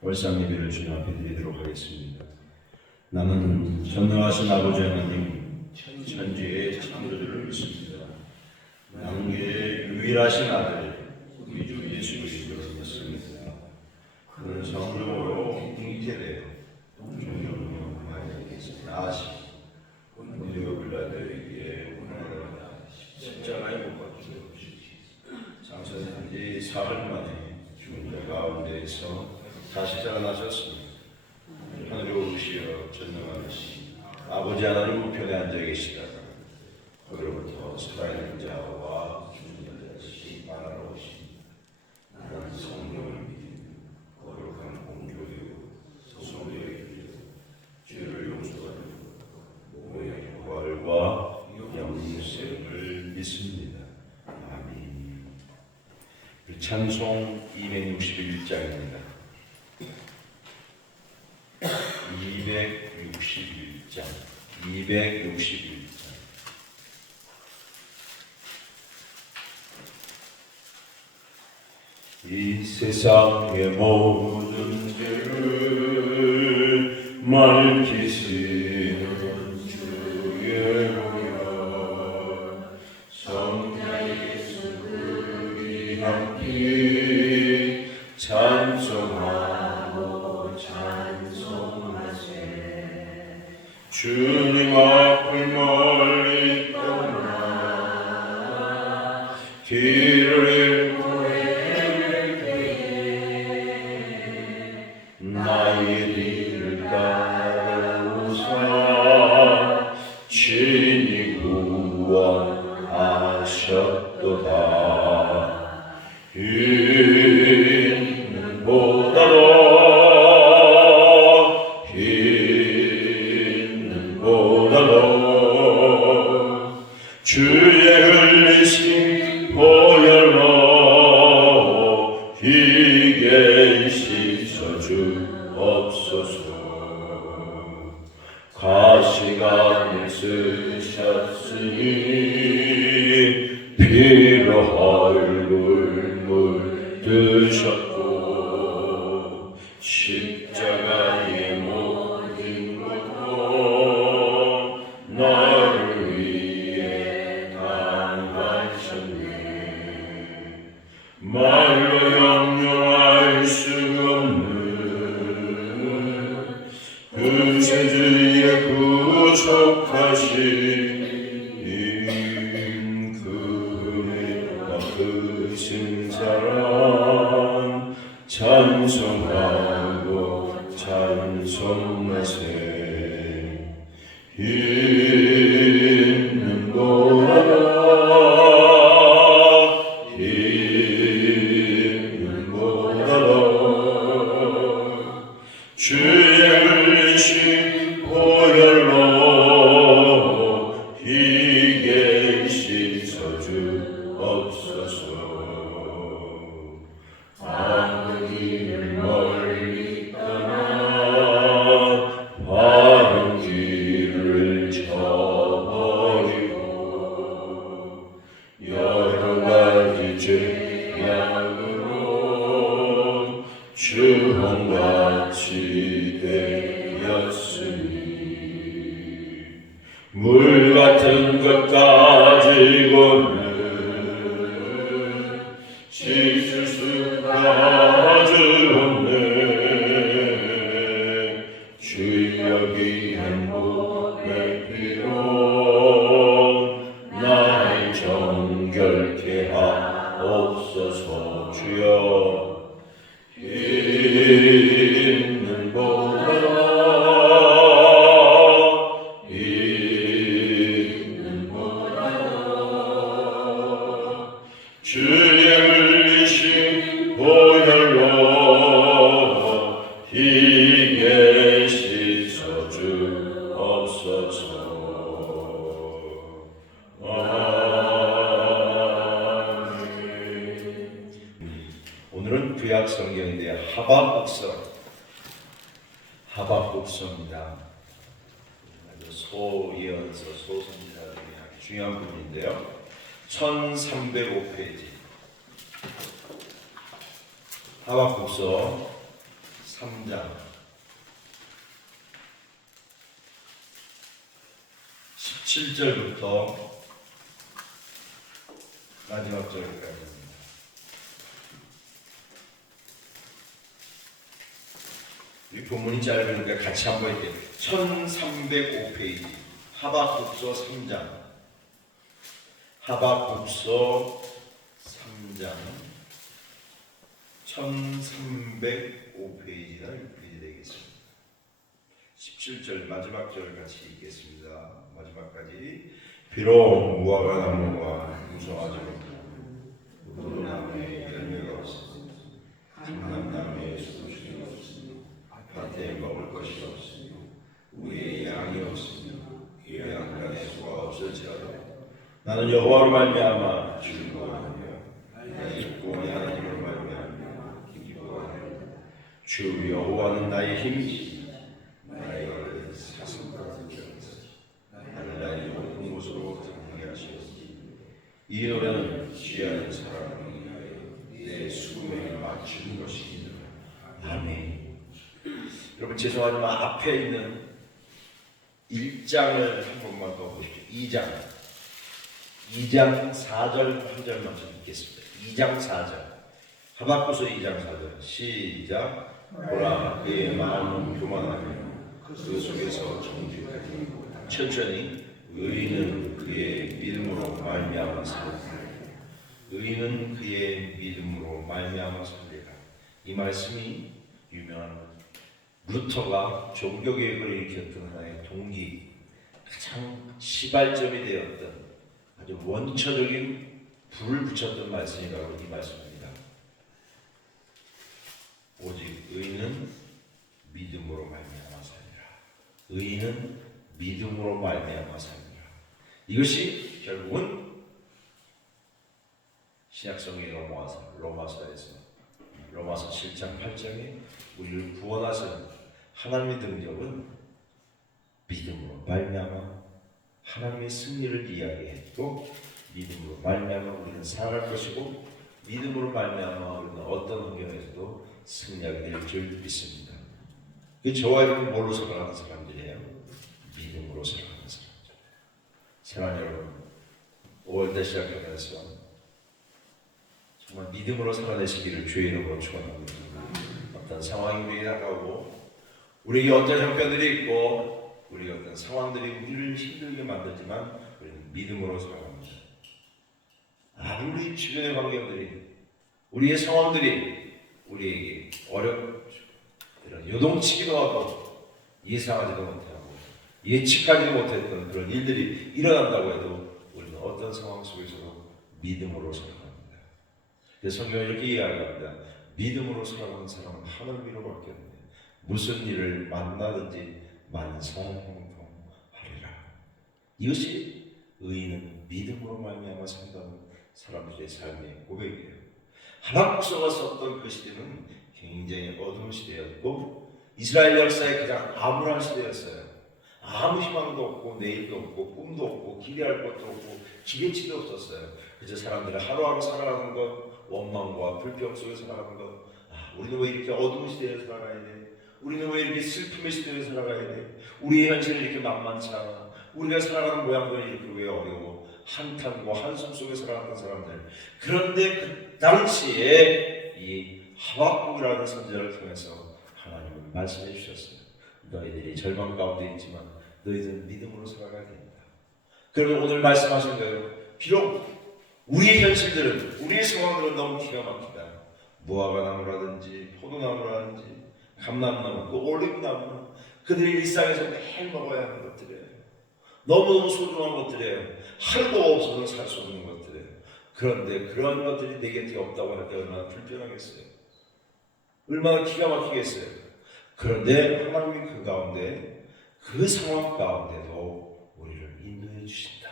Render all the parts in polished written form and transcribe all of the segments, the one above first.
월상 예배를 주님 앞에 드리도록 하겠습니다. 나는 전능하신 아버지 하나님 천지의 창조주를 믿습니다. 남계의 유일하신 아들 우리 주 예수 그리스도를 믿습니다. 그는 성령으로 잉태되어 종교로 나아시고 본디오 빌라도에게 고난을 받아 십자가에 못 박혀 장사된 지 사흘 만에 죽은 자 가운데에서 다시 살아나셨습니다. 하늘에 오르시어 전능하신 아버지 하나님 우편에 앉아 계시다가 그로부터 살아있는 자와 죽는 자들이 만나러 오신 나는 성령을 믿는 거룩한 공교요 성도의 죄를 용서하는 모의 부활과 영생을 믿습니다. 아멘. 찬송 261장입니다. 261장. 이 세상의 모든 죄를 말기시는 주의 보혈 성자 예수 그리 함께 찬송하고 찬송하세. 주님 앞을 멀리 떠나 길을 잃고 헤맬 때에 나의 뒤를 따라오사 친히 구원하셨도다. 있는 보다도 주의 흘리신 보혈로 희게 씻어 주옵소서. 가시관을 쓰셨으니 피로 얼굴 물드셨고 십자가의 모든 것도 나를 위해 당하셨네. 말로 형용할 수 없는 그 죄주의 구속하신 크신 사랑 찬송하고 찬송하세. 있는 보다 있는 보다 주의 흘리신 보혈로 희게 씻어 주옵소서. 길을 멀리 떠나 바른 길을 저버리고 여러 가지 죄악으로 주홍같이 되었으니 물 같은 것 가지고는 씻을 수가 주여 귀한 몸의 피로 나를 정결케 하옵소서. 주여 있는 보다 있는 보다 주의 흘리신 보혈로 희게 씻어 주옵소서. 아멘. 오늘은 구약 성경인데 하박국서입니다. 소예언서 소선지자 중에 아주 중요한 부분인데요. 1305페이지 하박국서 3장 17절부터 마지막 절까지입니다. 이 본문이 짧으니까 같이 한번 이렇게 1305페이지 하박국서 3장 하박국서 3장 1305페이지나 6페이지 되겠습니다. 17절 마지막 절 같이 읽겠습니다. 마지막까지. 비록 무화과 나무가 무성하지 못하고 포도나무에 열매가 없으니 감람나무에 소출이 없으니 밭에 먹을 것이 없으니 우리의 양이 없으니 이 양간에 소가 없을지라도 나는 여호와로 말미암아 즐거워하며 나의 구원의 하나님으로 말미암아 기뻐하리라. 주 여호와는 나의 힘이시니 나의 얼굴은 사슴과 같으시니 나는 나의 모든 곳으로 장하게 하시었으니 이 노래는 귀한 사랑을 위하여 내 수고에 맞추는 것이니라. 아멘. 여러분 죄송하지만 앞에 있는 1장을 한 번만 더 보십시오. 2장 4절 한 절만 좀 읽겠습니다. 2장 4절 하박국서 2장 4절 시작. 보라 그의 마음은 교만하며 그 속에서 정직하니 천천히 의인은 그의 믿음으로 말미암아 살리라. 의인은 그의 믿음으로 말미암아 살리라. 이 말씀이 유명한 루터가 종교개혁을 일으켰던 하나의 동기, 가장 시발점이 되었던 아주 원초적인 불을 붙였던 말씀이라고 이 말씀입니다. 오직 의인은 믿음으로 말미암아 살리라. 의인은 믿음으로 말미암아 살리라. 이것이 결국은 신약성경의 로마서에서 로마서 7장 8장에 우리를 구원하신 하나님의 능력은 믿음으로 말미암아 하나님의 승리를 이야기했고 믿음으로 말미암아 우리는 살아갈 것이고 믿음으로 말미암아 우리는 어떤 환경에서도 승리하게 될 줄 믿습니다. 저와 여러분 뭘로 살아가는 사람들이에요? 믿음으로 살아가는 사람들. 사랑하는 여러분, 5월달 시작하면서 정말 믿음으로 살아내시기를 주의 이름으로 축원합니다. 어떤 상황이 우리에게 다가오고 우리에게 어떤 형편들이 있고 우리의 어떤 상황들이 우리를 힘들게 만들지만 우리는 믿음으로 살아갑니다. 아무리 주변의 환경들이 우리의 상황들이 우리에게 이런 요동치기도 하고 예상하지도 못하고 예측하지도 못했던 그런 일들이 일어난다고 해도 우리는 어떤 상황 속에서도 믿음으로 살아갑니다. 그래서 성경이 이렇게 이야기합니다. 믿음으로 살아가는 사람은 하늘 위로 밖에 없네. 무슨 일을 만나든지 만사형통하리라. 이것이 의인은 믿음으로 말미암아 산다는 사람들의 삶의 고백이에요. 하박국서가 썼던 그 시대는 굉장히 어두운 시대였고 이스라엘 역사의 가장 암울한 시대였어요. 아무 희망도 없고 내일도 없고 꿈도 없고 기대할 것도 없고 기대치도 없었어요. 그저 사람들은 하루하루 살아가는 것, 원망과 불평 속에 살아가는 것. 우리는 왜 이렇게 어두운 시대에 살아가야 돼? 우리는 왜 이렇게 슬픔의 시대에 살아가야 돼? 우리의 현실은 이렇게 만만치 않아. 우리가 살아가는 모양들은 이렇게 왜 어려워? 한탄과 한숨 속에 살아갔던 사람들. 그런데 그 당시에 이 하박국이라는 선지자를 통해서 하나님은 말씀해 주셨어요. 너희들이 절망 가운데 있지만 너희들은 믿음으로 살아가야 됩니다. 그러면 오늘 말씀하신 거예요. 비록 우리의 현실들은, 우리의 상황들은 너무 기가 막히다. 무화과 나무라든지 포도나무라든지 감람나무, 그 올리브나무, 그들이 일상에서 매일 먹어야 하는 것들이에요. 너무너무 소중한 것들이에요. 하루도 없어서 살 수 없는 것들이에요. 그런데 그런 것들이 내 곁에 없다고 할 때 얼마나 불편하겠어요. 얼마나 기가 막히겠어요. 그런데 하나님이 그 가운데, 그 상황 가운데도 우리를 인도해 주신다.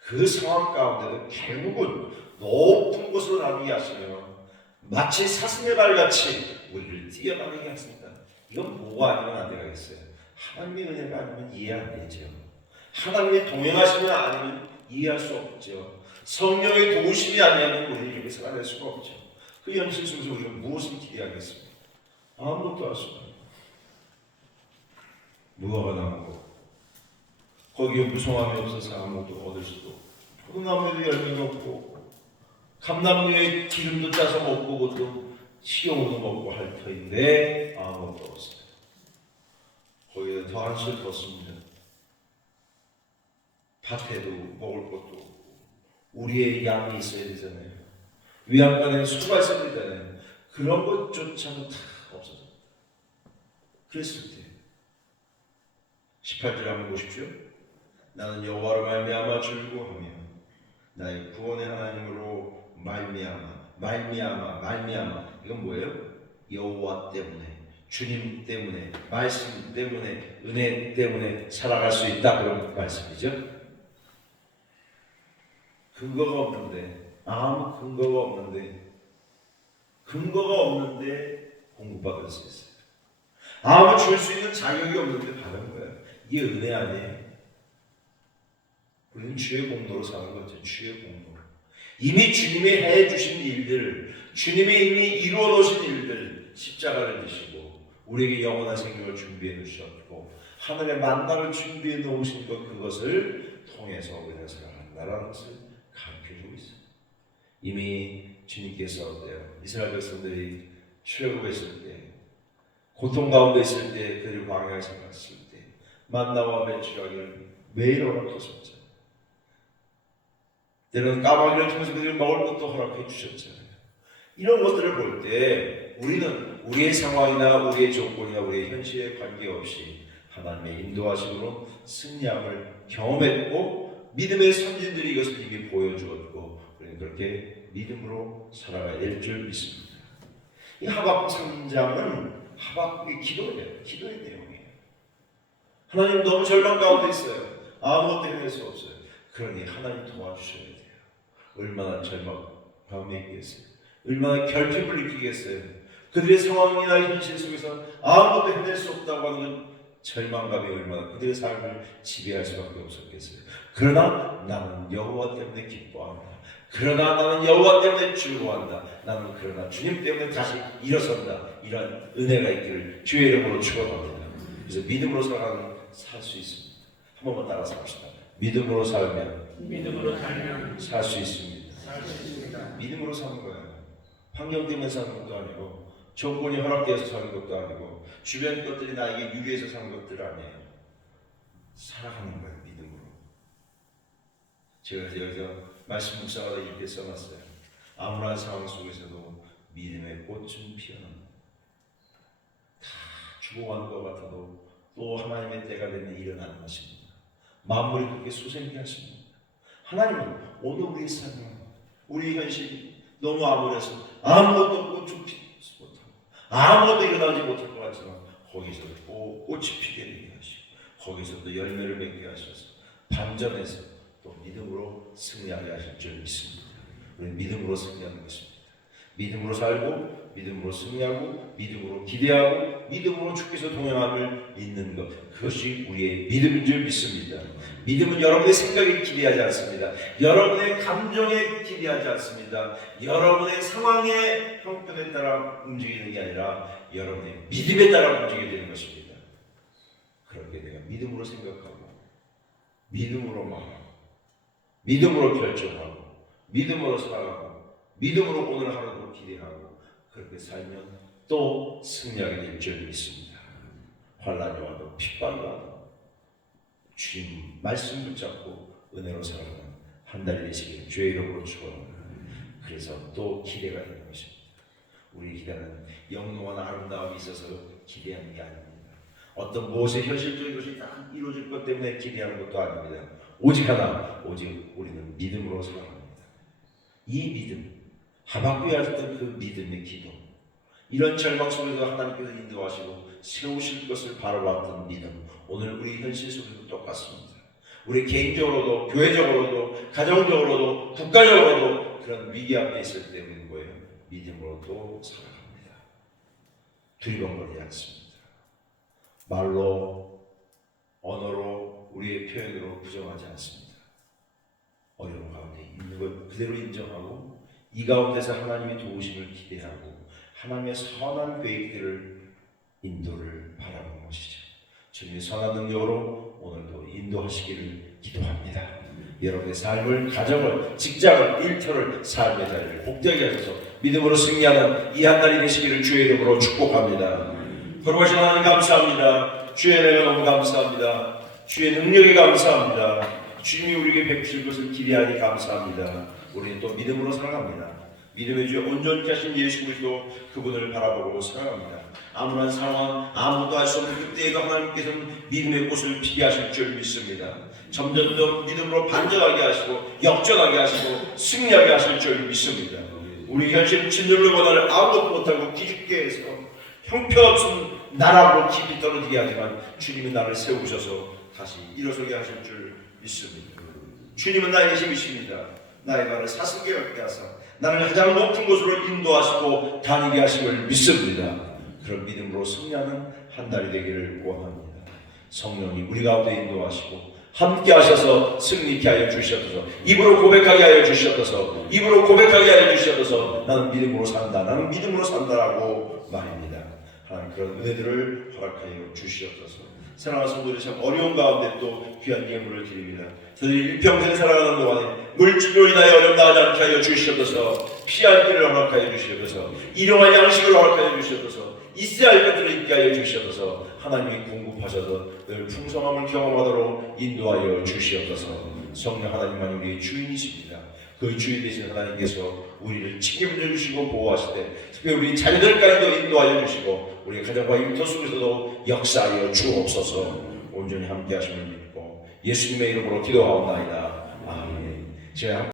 그 상황 가운데도 결국은 높은 곳으로 나가게 하시며 마치 사슴의 발같이 우리를 뛰어나게 하십니다. 이건 뭐가 아니면 안 되겠어요. 하나님의 은혜가 아니면 이해 안 되죠. 하나님의 동행하시면 아니면 이해할 수 없죠. 성령의 도우심이 아니면 우리는 이렇게 살아낼 수가 없죠. 그 현실 속에서 우리가 무엇을 기대하겠습니까? 아무것도 할 수가 없어요. 무화과 나무고 거기에 무성함이 없어서 아무것도 얻을 수도 없고 포도나무에도 열매가 없고 감나무에 기름도 짜서 먹고 그것도 식용으로 먹고 할 터인데 아무것도 없어요. 거기에 더 한술 더 씁니다. 밭에도 먹을 것도 없고 우리의 양이 있어야 되잖아요. 위안간에 수가 있어야 되잖아요. 그런 것조차도 다 없어져. 그랬을 때 18절 한번 보십시오. 나는 여호와로 말미암아 즐거워하며 나의 구원의 하나님으로 말미암아 이건 뭐예요? 여호와 때문에 주님 때문에 말씀 때문에 은혜 때문에 살아갈 수 있다 그런 말씀이죠. 근거가 없는데 아무 근거가 없는데 공급받을 수 있어요. 아무 줄 수 있는 자격이 없는데 받은 거예요. 이게 은혜 아니에요? 우리는 주의 공로로 사는 거죠. 주의 공로. 이미 주님이 해주신 일들, 주님이 이미 이루어 놓으신 일들, 십자가를 지시고 우리에게 영원한 생명을 준비해 주셨고 하늘의 만나를 준비해 놓으신 그것을 통해서 우리는 살아간다는 것을 가르쳐주고 있어요. 이미 주님께서 어때요? 이스라엘 백성들이 출애굽했을 때, 고통 가운데 있을 때, 그들 광야에서 갔을 때 만나와 메추라기를 매일 허락하셨죠. 때로는 까마귀를 통해서 그들을 먹을 것도 허락해 주셨잖아요. 이런 것들을 볼 때 우리는 우리의 상황이나 우리의 조건이나 우리의 현실에 관계없이 하나님의 인도하심으로 승리함을 경험했고 믿음의 선진들이 이것을 이미 보여주었고 우리는 그렇게 믿음으로 살아가야 될 줄 믿습니다. 이 하박국 3장은 하박국의 기도예요. 기도의 내용이에요. 하나님 너무 절망 가운데 있어요. 아무것도 해낼 수 없어요. 그러니 하나님 도와주셔야 돼요. 얼마나 절망 가운데 있겠어요. 얼마나 결핍을 느끼겠어요. 그들의 상황이나 현실 속에서 아무것도 해낼 수 없다고 하는 절망감이 얼마나 그들의 삶을 지배할 수밖에 없었겠어요. 그러나 나는 여호와 때문에 기뻐한다. 그러나 나는 여호와 때문에 즐거워한다. 나는 그러나 주님 때문에 다시 일어선다. 이런 은혜가 있기를 주의 이름으로 축원합니다. 그래서 믿음으로 살 수 있습니다. 한 번만 따라서 합시다. 믿음으로 살면 살 수 있습니다. 믿음으로 사는 거예요. 환경 때문에 사는 것도 아니고 조건이 허락되어서 사는 것도 아니고 주변 것들이 나에게 유리해서 사는 것들 아니에요. 살아가는 거예요. 믿음으로. 제가 여기서 말씀 묵상하다 이렇게 써놨어요. 아무런 상황 속에서도 믿음의 꽃은 피어납니다. 다 죽어가는 것 같아도 또 하나님의 때가 되면 일어나는 것입니다. 만물이 그렇게 수생케 하십니다. 하나님은 오늘 우리의 삶을 우리 현실이 너무 암울해서 아무것도 없고 죽지 못하고 아무것도 일어나지 못할 것 같지만 거기서 또 꽃이 피게 되게 하시고 거기서 또 열매를 맺게 하셔서 반전해서 또 믿음으로 승리하게 하실 줄 믿습니다. 우리는 믿음으로 승리하는 것입니다. 믿음으로 살고 믿음으로 승리하고 믿음으로 기대하고 믿음으로 주께서 동행함을 믿는 것, 그것이 우리의 믿음인 줄 믿습니다. 믿음은 여러분의 생각에 기대하지 않습니다. 여러분의 감정에 기대하지 않습니다. 여러분의 상황의 형편에 따라 움직이는 게 아니라 여러분의 믿음에 따라 움직이게 되는 것입니다. 그렇게 내가 믿음으로 생각하고 믿음으로 말하고 믿음으로 결정하고 믿음으로 살아가고 믿음으로 오늘 하루도 기대하고 그렇게 살면 또 승리하게 될 줄 믿습니다. 환난이 와도 핍박이 와도 주님 말씀 붙잡고 은혜로 살아가는 한 달이 되시길 주의 이름으로 축원합니다. 그래서 또 기대가 되는 것입니다. 우리 기대는 영롱한 아름다움이 있어서 기대하는 게 아닙니다. 어떤 무엇의 현실적인 것이 딱 이루어질 것 때문에 기대하는 것도 아닙니다. 오직 하나, 오직 우리는 믿음으로 살아갑니다. 이 믿음, 하박국이 하셨던 그 믿음의 기도, 이런 절망 속에서 하나님께서 인도하시고 세우실 것을 바라봤던 믿음, 오늘 우리 현실 속에도 똑같습니다. 우리 개인적으로도 교회적으로도 가정적으로도 국가적으로도 그런 위기 앞에 있을 때 우리는 뭐예요? 믿음으로 또 살아갑니다. 두리번거리지 않습니다. 말로, 언어로, 우리의 표현으로 부정하지 않습니다. 어려운 가운데 있는 것 그대로 인정하고 이 가운데서 하나님의 도우심을 기대하고 하나님의 선한 계획들을 인도를 바라는 것이죠. 주님의 선한 능력으로 오늘도 인도하시기를 기도합니다. 여러분의 삶을, 가정을, 직장을, 일터를, 삶의 자리를 복되게 하셔서 믿음으로 승리하는 이 한 날이 되시기를 주의 이름으로 축복합니다. 거룩하신 하나님 감사합니다. 주의 은혜가 너무 감사합니다. 주의 능력이 감사합니다. 주님이 우리에게 베푸실 것을 기대하니 감사합니다. 우리는 또 믿음으로 살아갑니다. 믿음의 주 온전케 하신 예수 그리스도 그분을 바라보고 살아갑니다. 아무런 상황, 아무도 할 수 없는 그때가 하나님께서는 믿음의 꽃을 피게 하실 줄 믿습니다. 점점 더 믿음으로 반전하게 하시고 역전하게 하시고 승리하게 하실 줄 믿습니다. 우리 현실 진들로 보다를 아무것도 못하고 기죽게 해서 형편없은 나라로 깊이 떨어지게 하지만 주님이 나를 세우셔서 다시 일어서게 하실 줄 믿습니다. 주님은 나의 힘이십니다. 나의 발을 사슴게 걷게 하사 나를 가장 높은 곳으로 인도하시고 다니게 하심을 믿습니다. 그런 믿음으로 승리하는 한 달이 되기를 원합니다. 성령이 우리 가운데 인도하시고 함께 하셔서 승리케 하여 주시옵소서. 입으로 고백하게 하여 주시옵소서. 입으로 고백하게 하여 주시옵소서. 나는 믿음으로 산다. 나는 믿음으로 산다라고 말입니다. 하나님 그런 은혜들을 허락하여 주시옵소서. 사랑하는 성도들이 참 어려운 가운데 또 귀한 예물을 드립니다. 저들이 일평생 살아가는 동안에 물질로 인하여 어려움 나지 않게 하여 주시옵소서. 피할 길을 허락하여 주시옵소서. 일용할 양식을 허락하여 주시옵소서. 있어야 할 것들을 있게 하여 주시옵소서. 하나님이 공급하셔서 늘 풍성함을 경험하도록 인도하여 주시옵소서. 성령 하나님만이 우리의 주인이십니다. 그 주인 되신 하나님께서 우리를 책임져 주시고 보호하실 때 특별히 우리 자녀들까지도 인도하여 주시고 우리 가정과 일터 속에서도 역사하여 주옵소서. 온전히 함께 하심을 믿고 예수님의 이름으로 기도하옵나이다. 아멘.